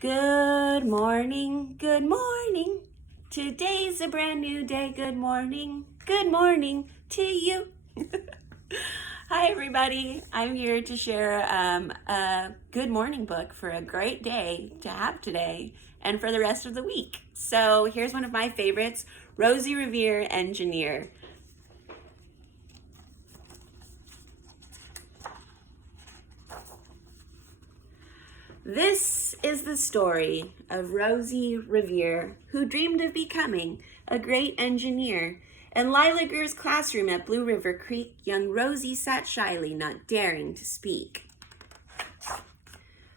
Good morning, good morning. Today's a brand new day. Good morning to you. Hi, everybody. I'm here to share a good morning book for a great day to have today and for the rest of the week. So here's one of my favorites, Rosie, Revere, Engineer. This is the story of Rosie Revere, who dreamed of becoming a great engineer. In Lila Greer's classroom at Blue River Creek, young Rosie sat shyly, not daring to speak.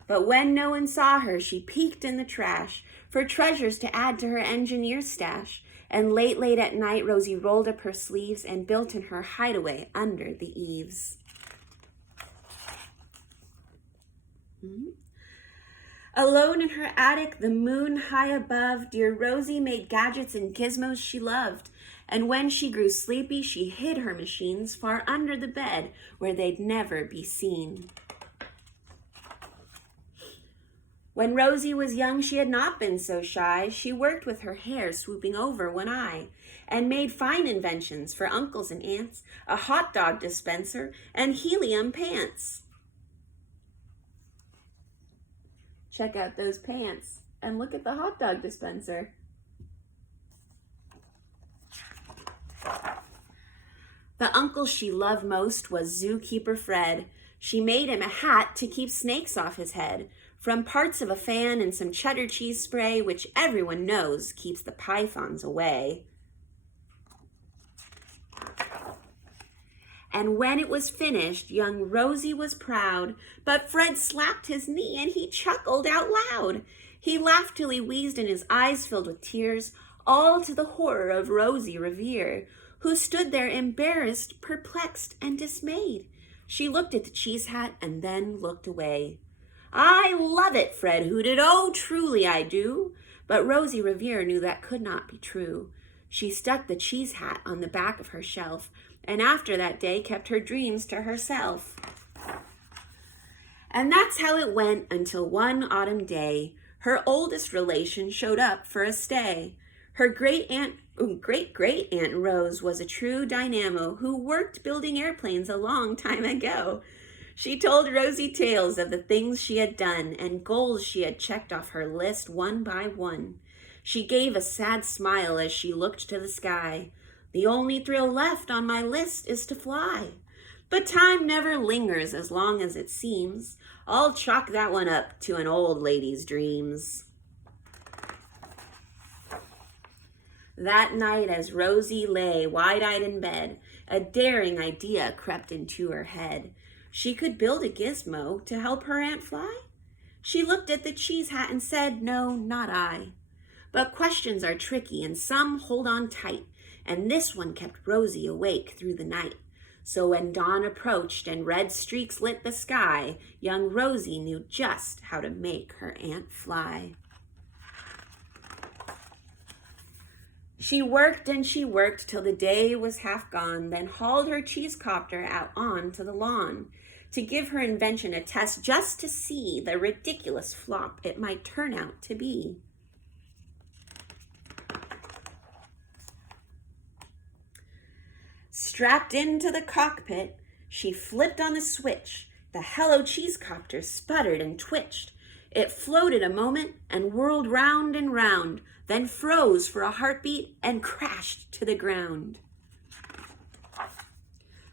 But when no one saw her, she peeked in the trash for treasures to add to her engineer stash. And late at night, Rosie rolled up her sleeves and built in her hideaway under the eaves. Alone in her attic, the moon high above, dear Rosie made gadgets and gizmos she loved. And when she grew sleepy, she hid her machines far under the bed where they'd never be seen. When Rosie was young, she had not been so shy. She worked with her hair swooping over one eye and made fine inventions for uncles and aunts, a hot dog dispenser and helium pants. Check out those pants and look at the hot dog dispenser. The uncle she loved most was zookeeper Fred. She made him a hat to keep snakes off his head, from parts of a fan and some cheddar cheese spray, which everyone knows keeps the pythons away. And when it was finished, young Rosie was proud, but Fred slapped his knee and he chuckled out loud. He laughed till he wheezed and his eyes filled with tears, all to the horror of Rosie Revere, who stood there embarrassed, perplexed, and dismayed. She looked at the cheese hat and then looked away. "I love it," Fred hooted. "Oh, truly I do." But Rosie Revere knew that could not be true. She stuck the cheese hat on the back of her shelf, and after that day kept her dreams to herself. And that's how it went until one autumn day, her oldest relation showed up for a stay. Her great-great-aunt Rose was a true dynamo who worked building airplanes a long time ago. She told Rosie tales of the things she had done and goals she had checked off her list one by one. She gave a sad smile as she looked to the sky. "The only thrill left on my list is to fly. But time never lingers as long as it seems. I'll chalk that one up to an old lady's dreams." That night, as Rosie lay wide-eyed in bed, a daring idea crept into her head. She could build a gizmo to help her aunt fly. She looked at the cheese hat and said, "No, not I." But questions are tricky and some hold on tight, and this one kept Rosie awake through the night. So when dawn approached and red streaks lit the sky, young Rosie knew just how to make her aunt fly. She worked and she worked till the day was half gone, then hauled her cheese copter out onto the lawn to give her invention a test just to see the ridiculous flop it might turn out to be. Strapped into the cockpit, she flipped on the switch. The Hello Cheese Copter sputtered and twitched. It floated a moment and whirled round and round, then froze for a heartbeat and crashed to the ground.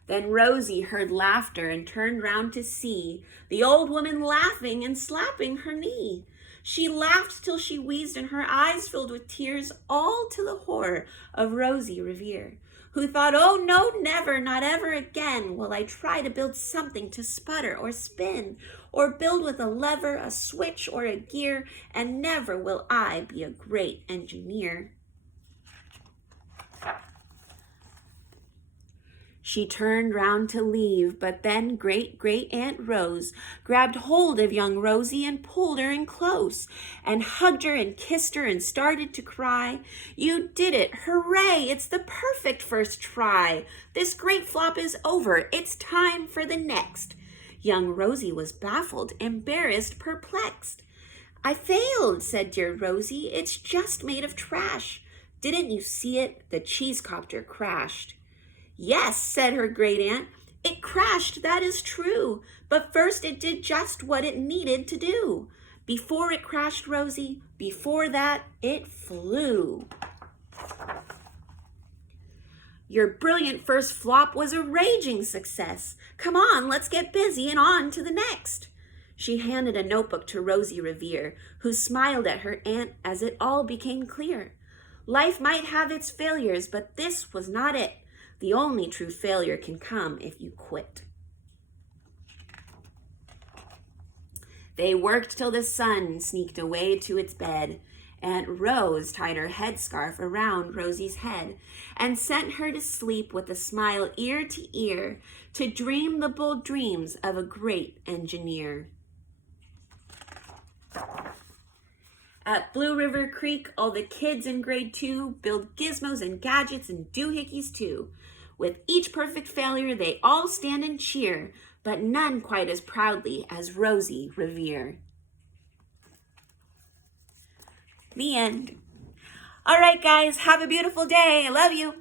Then Rosie heard laughter and turned round to see the old woman laughing and slapping her knee. She laughed till she wheezed and her eyes filled with tears, all to the horror of Rosie Revere, who thought, "Oh no, never, not ever again will I try to build something to sputter or spin, or build with a lever, a switch, or a gear, and never will I be a great engineer." She turned round to leave, but then great-great-aunt Rose grabbed hold of young Rosie and pulled her in close and hugged her and kissed her and started to cry. "You did it! Hooray! It's the perfect first try! This great flop is over. It's time for the next." Young Rosie was baffled, embarrassed, perplexed. I failed, said dear Rosie. It's just made of trash. Didn't you see it? The cheesecopter crashed. Yes, said her great aunt. It crashed, that is true. But first it did just what it needed to do. Before it crashed, Rosie, before that, it flew. Your brilliant first flop was a raging success. Come on, let's get busy and on to the next. She handed a notebook to Rosie Revere, who smiled at her aunt as it all became clear. Life might have its failures, but this was not it. The only true failure can come if you quit. They worked till the sun sneaked away to its bed. Aunt Rose tied her headscarf around Rosie's head and sent her to sleep with a smile ear to ear to dream the bold dreams of a great engineer. At Blue River Creek, all the kids in grade 2 build gizmos and gadgets and doohickeys too. With each perfect failure, they all stand and cheer, but none quite as proudly as Rosie Revere. The end. All right, guys, have a beautiful day. I love you.